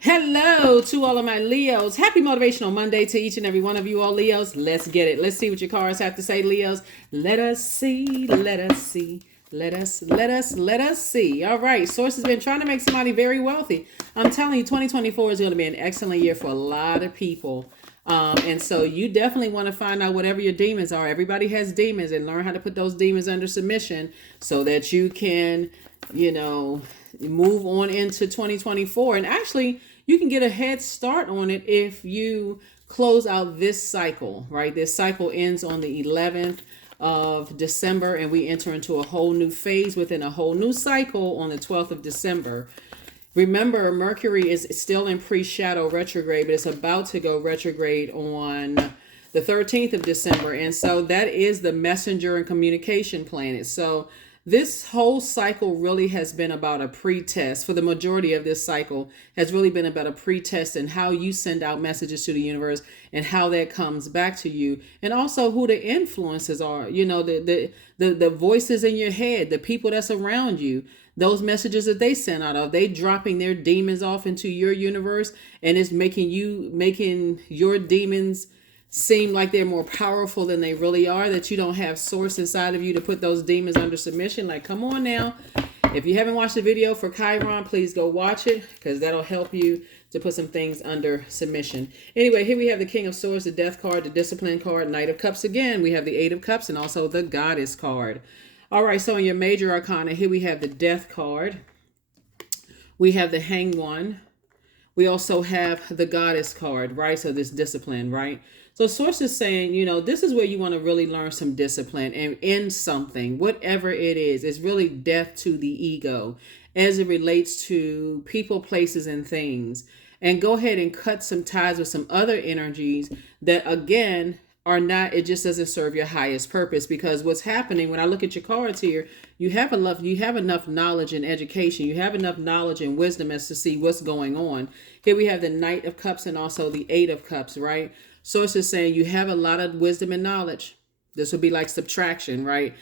Hello to all of my Leos. Happy Motivational Monday to each and every one of you all Leos. Let's get it. Let's see what your cards have to say, Leos. Let us see. Let us see. Let us see. All right. Source has been trying to make somebody very wealthy. I'm telling you, 2024 is going to be an excellent year for a lot of people. And so you definitely want to find out whatever your demons are. Everybody has demons, and learn how to put those demons under submission so that you can, move on into 2024. And actually, you can get a head start on it if you close out this cycle, right? This cycle ends on the 11th of December, and we enter into a whole new phase within a whole new cycle on the 12th of December. Remember, Mercury is still in pre-shadow retrograde, but it's about to go retrograde on the 13th of December. And so that is the messenger and communication planet. So this whole cycle really has been about a pre-test. For the majority of this cycle has really been about a pre-test and how you send out messages to the universe and how that comes back to you. And also who the influences are, the voices in your head, the people that's around you. Those messages that they send out, of they dropping their demons off into your universe, and it's making your demons seem like they're more powerful than they really are, that you don't have source inside of you to put those demons under submission. Like, come on now. If you haven't watched the video for Chiron, please go watch it, because that'll help you to put some things under submission. Anyway, here we have the King of Swords, the Death card, the Discipline card, Knight of Cups again. We have the Eight of Cups and also the Goddess card. All right, so in your major arcana, here we have the Death card. We have the Hanged One. We also have the Goddess card, right? So this discipline, right? So Source is saying, this is where you want to really learn some discipline and in something, whatever it is. It's really death to the ego as it relates to people, places, and things. And go ahead and cut some ties with some other energies that, again, are not, it just doesn't serve your highest purpose. Because what's happening when I look at your cards here, you have enough knowledge and education, you have enough knowledge and wisdom as to see what's going on. Here we have the Knight of Cups and also the Eight of Cups, right? Source is saying you have a lot of wisdom and knowledge. This would be like subtraction, right?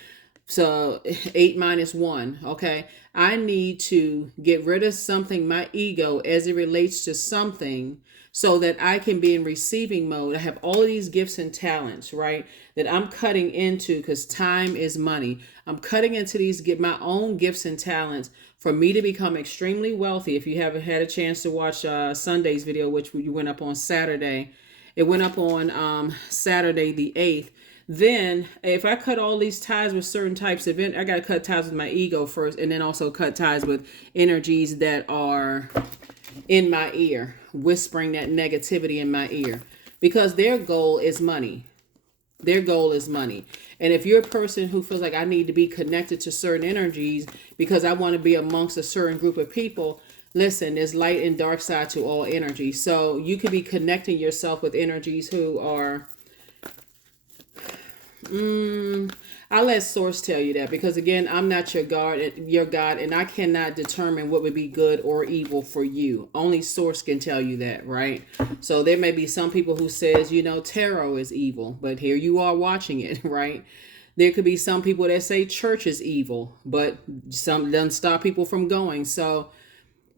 So 8 minus 1, okay? I need to get rid of something, my ego, as it relates to something, so that I can be in receiving mode. I have all of these gifts and talents, right? That I'm cutting into, because time is money. I'm cutting into get my own gifts and talents for me to become extremely wealthy. If you haven't had a chance to watch Sunday's video, which you went up on Saturday, it went up on Saturday the 8th. Then if I cut all these ties with certain types of I got to cut ties with my ego first, and then also cut ties with energies that are in my ear, whispering that negativity in my ear, because their goal is money. Their goal is money. And if you're a person who feels like I need to be connected to certain energies because I want to be amongst a certain group of people, listen, there's light and dark side to all energy. So you could be connecting yourself with energies who are, I'll let Source tell you that, because again, I'm not your God, and I cannot determine what would be good or evil for you. Only Source can tell you that, right? So there may be some people who says, tarot is evil, but here you are watching it, right? There could be some people that say church is evil, but some doesn't stop people from going. So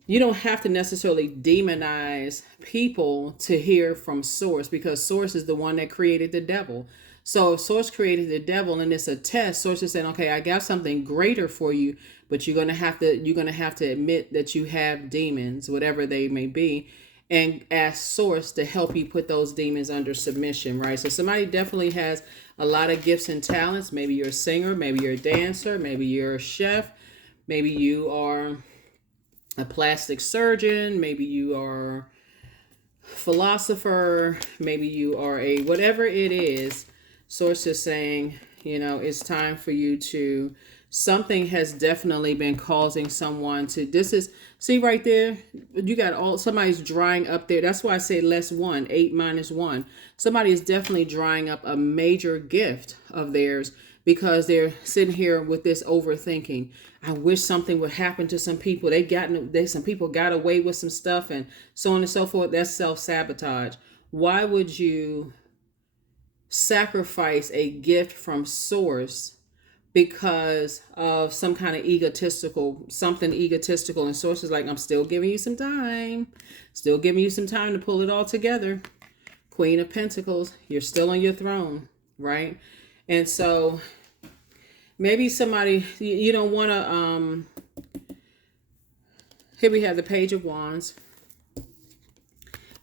you don't have to necessarily demonize people to hear from Source, because Source is the one that created the devil. So if Source created the devil and it's a test, Source is saying, okay, I got something greater for you, but you're gonna have to admit that you have demons, whatever they may be, and ask Source to help you put those demons under submission, right? So somebody definitely has a lot of gifts and talents. Maybe you're a singer, maybe you're a dancer, maybe you're a chef, maybe you are a plastic surgeon, maybe you are a philosopher, maybe you are a whatever it is. Source is saying, it's time for you to, something has definitely been causing someone to, see right there, you got somebody's drying up there. That's why I say less 1, 8 minus 1. Somebody is definitely drying up a major gift of theirs, because they're sitting here with this overthinking. I wish something would happen to some people. Some people got away with some stuff and so on and so forth. That's self-sabotage. Why would you sacrifice a gift from Source because of some kind of something egotistical. And source is like, I'm still giving you some time. Still giving you some time to pull it all together. Queen of Pentacles, you're still on your throne, right? And so maybe somebody, you don't want to, here we have the Page of Wands.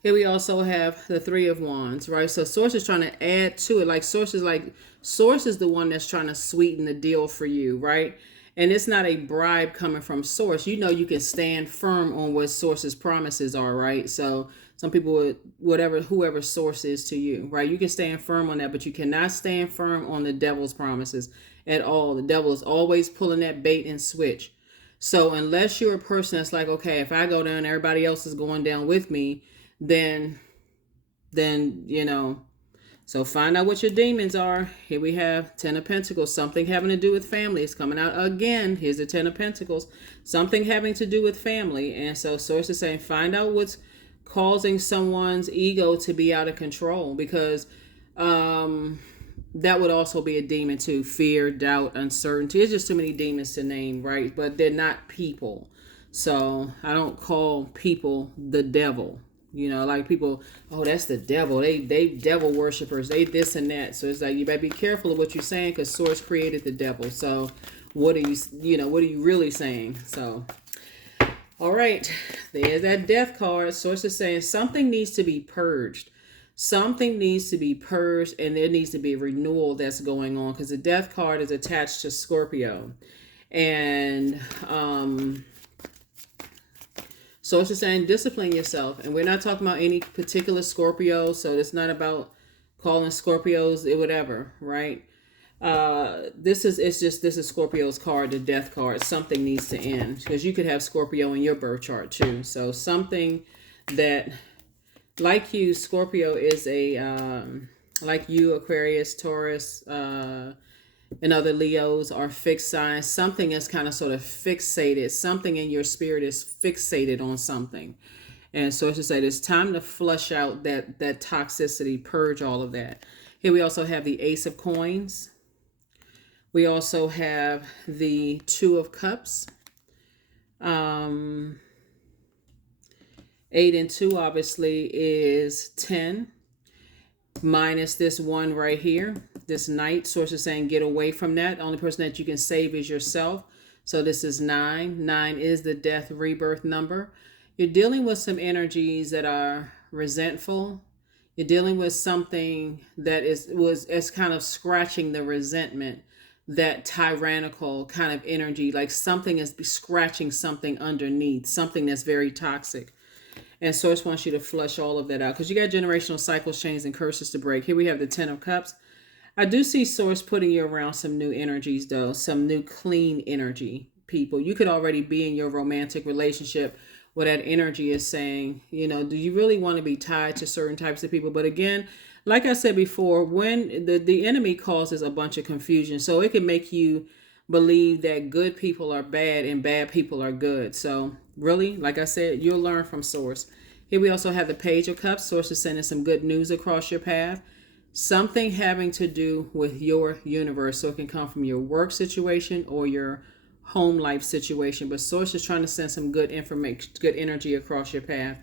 Here we also have the Three of Wands, right? So Source is trying to add to it. Source is the one that's trying to sweeten the deal for you, right? And it's not a bribe coming from Source. You know you can stand firm on what Source's promises are, right? So some people would, whoever Source is to you, right? You can stand firm on that, but you cannot stand firm on the devil's promises at all. The devil is always pulling that bait and switch. So unless you're a person that's like, okay, if I go down, everybody else is going down with me, then so find out what your demons are. Here we have Ten of Pentacles, something having to do with family. It's coming out again. Here's the Ten of Pentacles, something having to do with family. And so Source is saying, find out what's causing someone's ego to be out of control, because that would also be a demon too. Fear, doubt, uncertainty. There's just too many demons to name, right? But they're not people. So I don't call people the devil. Like people, oh, that's the devil. They devil worshipers. They this and that. So it's like, you better be careful of what you're saying, because Source created the devil. So what are you really saying? So, all right, there's that Death card. Source is saying something needs to be purged. Something needs to be purged, and there needs to be a renewal that's going on, because the Death card is attached to Scorpio. And, so it's just saying, discipline yourself. And we're not talking about any particular Scorpio. So it's not about calling Scorpios whatever, right? This is Scorpio's card, the Death card. Something needs to end, because you could have Scorpio in your birth chart too. So something that, like you, Scorpio is like you, Aquarius, Taurus, and other Leos are fixed signs. Something is kind of sort of fixated. Something in your spirit is fixated on something. And so it's to say, it's time to flush out that toxicity, purge all of that. Here we also have the Ace of Coins. We also have the Two of Cups. 8 and 2 obviously is 10. Minus this one right here, this Knight. Source is saying, get away from that. The only person that you can save is yourself. So this is 9. 9 is the death rebirth number. You're dealing with some energies that are resentful. You're dealing with something that is kind of scratching the resentment, that tyrannical kind of energy, like something is scratching something underneath, something that's very toxic. And Source wants you to flush all of that out, because you got generational cycles, chains, and curses to break. Here we have the Ten of Cups. I do see Source putting you around some new energies, though. Some new clean energy people. You could already be in your romantic relationship where that energy is saying, do you really want to be tied to certain types of people? But again, like I said before, when the enemy causes a bunch of confusion. So it can make you believe that good people are bad and bad people are good. So really, like I said, you'll learn from Source. Here we also have the Page of Cups. Source is sending some good news across your path. Something having to do with your universe. So it can come from your work situation or your home life situation. But Source is trying to send some good information, good energy across your path.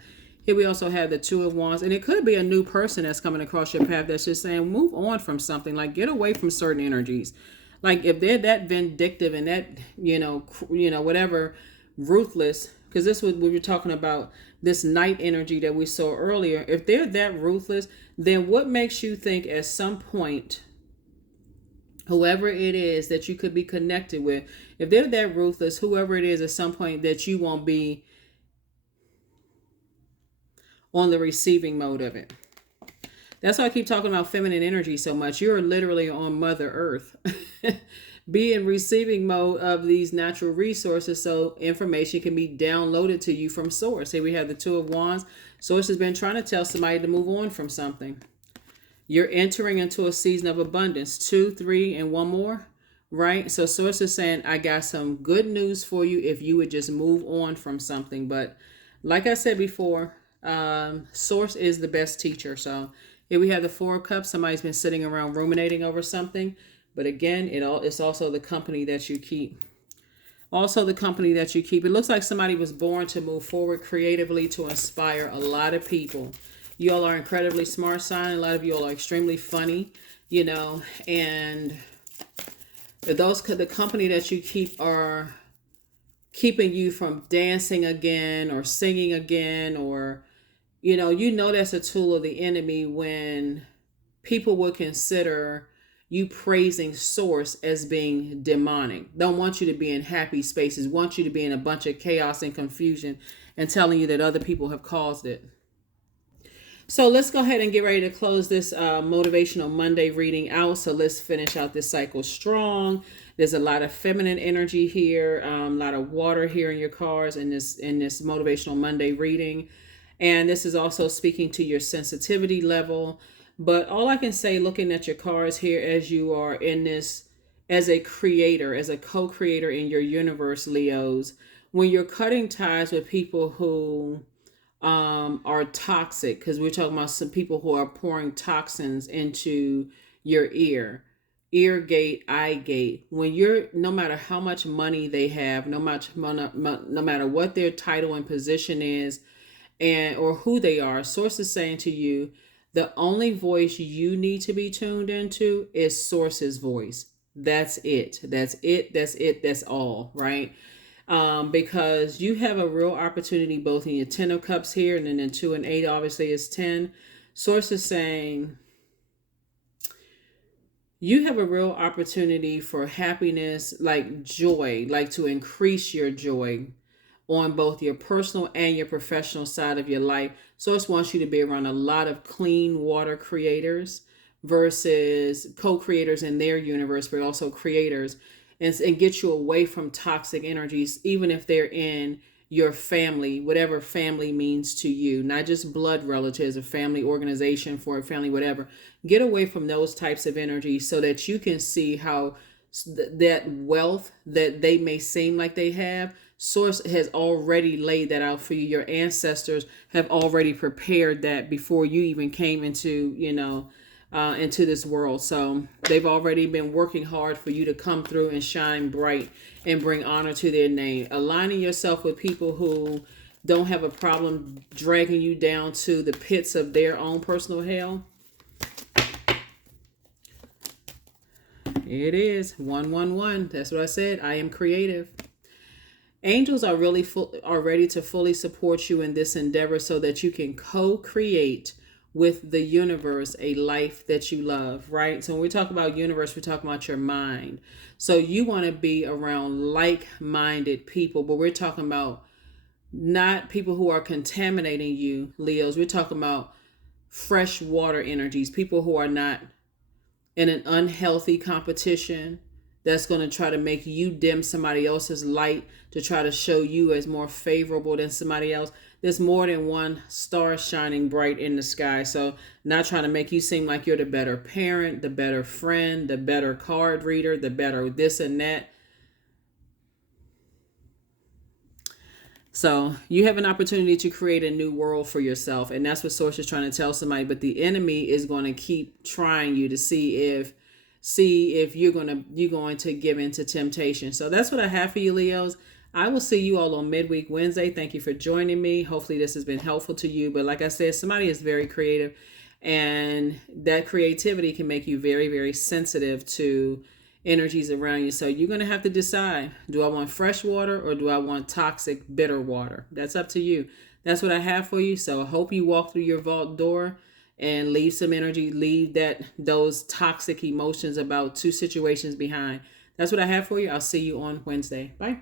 Here we also have the Two of Wands. And it could be a new person that's coming across your path that's just saying, move on from something. Like, get away from certain energies. Like, if they're that vindictive and that, whatever, ruthless, because this was, we were talking about this Knight energy that we saw earlier. If they're that ruthless, then what makes you think at some point, whoever it is that you could be connected with, if they're that ruthless, whoever it is at some point, that you won't be on the receiving mode of it? That's why I keep talking about feminine energy so much. You're literally on Mother Earth. Be in receiving mode of these natural resources so information can be downloaded to you from Source. Here we have the Two of Wands. Source has been trying to tell somebody to move on from something. You're entering into a season of abundance. 2, 3, and one more, right? So Source is saying, I got some good news for you if you would just move on from something. But like I said before, Source is the best teacher. So here we have the Four of Cups. Somebody's been sitting around ruminating over something. But again, it's also the company that you keep. Also, the company that you keep. It looks like somebody was born to move forward creatively to inspire a lot of people. You all are incredibly smart sign. A lot of you all are extremely funny, and the company that you keep are keeping you from dancing again or singing again, or that's a tool of the enemy when people would consider you praising source as being demonic. Don't want you to be in happy spaces, want you to be in a bunch of chaos and confusion, and telling you that other people have caused it. So let's go ahead and get ready to close this Motivational Monday reading out. So let's finish out this cycle strong. There's a lot of feminine energy here, a lot of water here in your cards in this Motivational Monday reading. And this is also speaking to your sensitivity level. But all I can say, looking at your cards here as you are in this, as a creator, as a co-creator in your universe, Leos, when you're cutting ties with people who are toxic, because we're talking about some people who are pouring toxins into your ear gate, eye gate. When you're, no matter how much money they have, no matter what their title and position is, or who they are, source is saying to you, the only voice you need to be tuned into is source's voice. That's it. That's it. That's it. That's all, right? Because you have a real opportunity both in your 10 of cups here, and then in 2 and 8 obviously is 10. Source is saying you have a real opportunity for happiness, like joy, like to increase your joy on both your personal and your professional side of your life. Source wants you to be around a lot of clean water creators versus co-creators in their universe, but also creators, and get you away from toxic energies, even if they're in your family, whatever family means to you, not just blood relatives, a family organization for a family, whatever. Get away from those types of energies so that you can see how that wealth that they may seem like they have, Source has already laid that out for you. Your ancestors have already prepared that before you even came into, into this world. So they've already been working hard for you to come through and shine bright and bring honor to their name. Aligning yourself with people who don't have a problem dragging you down to the pits of their own personal hell. It is 111. That's what I said. I am creative. Angels are really are ready to fully support you in this endeavor so that you can co-create with the universe a life that you love, right? So when we talk about universe, we're talking about your mind. So you want to be around like-minded people, but we're talking about not people who are contaminating you, Leos. We're talking about fresh water energies, people who are not in an unhealthy competition that's going to try to make you dim somebody else's light to try to show you as more favorable than somebody else. There's more than one star shining bright in the sky. So not trying to make you seem like you're the better parent, the better friend, the better card reader, the better this and that. So you have an opportunity to create a new world for yourself. And that's what Source is trying to tell somebody. But the enemy is going to keep trying you to see if you're going to give in to temptation. So that's what I have for you, Leos. I will see you all on midweek Wednesday. Thank you for joining me. Hopefully this has been helpful to you. But like I said, somebody is very creative, and that creativity can make you very, very sensitive to energies around you. So you're going to have to decide, do I want fresh water or do I want toxic, bitter water? That's up to you. That's what I have for you. So I hope you walk through your vault door and leave some energy, leave those toxic emotions about two situations behind. That's what I have for you. I'll see you on Wednesday. Bye.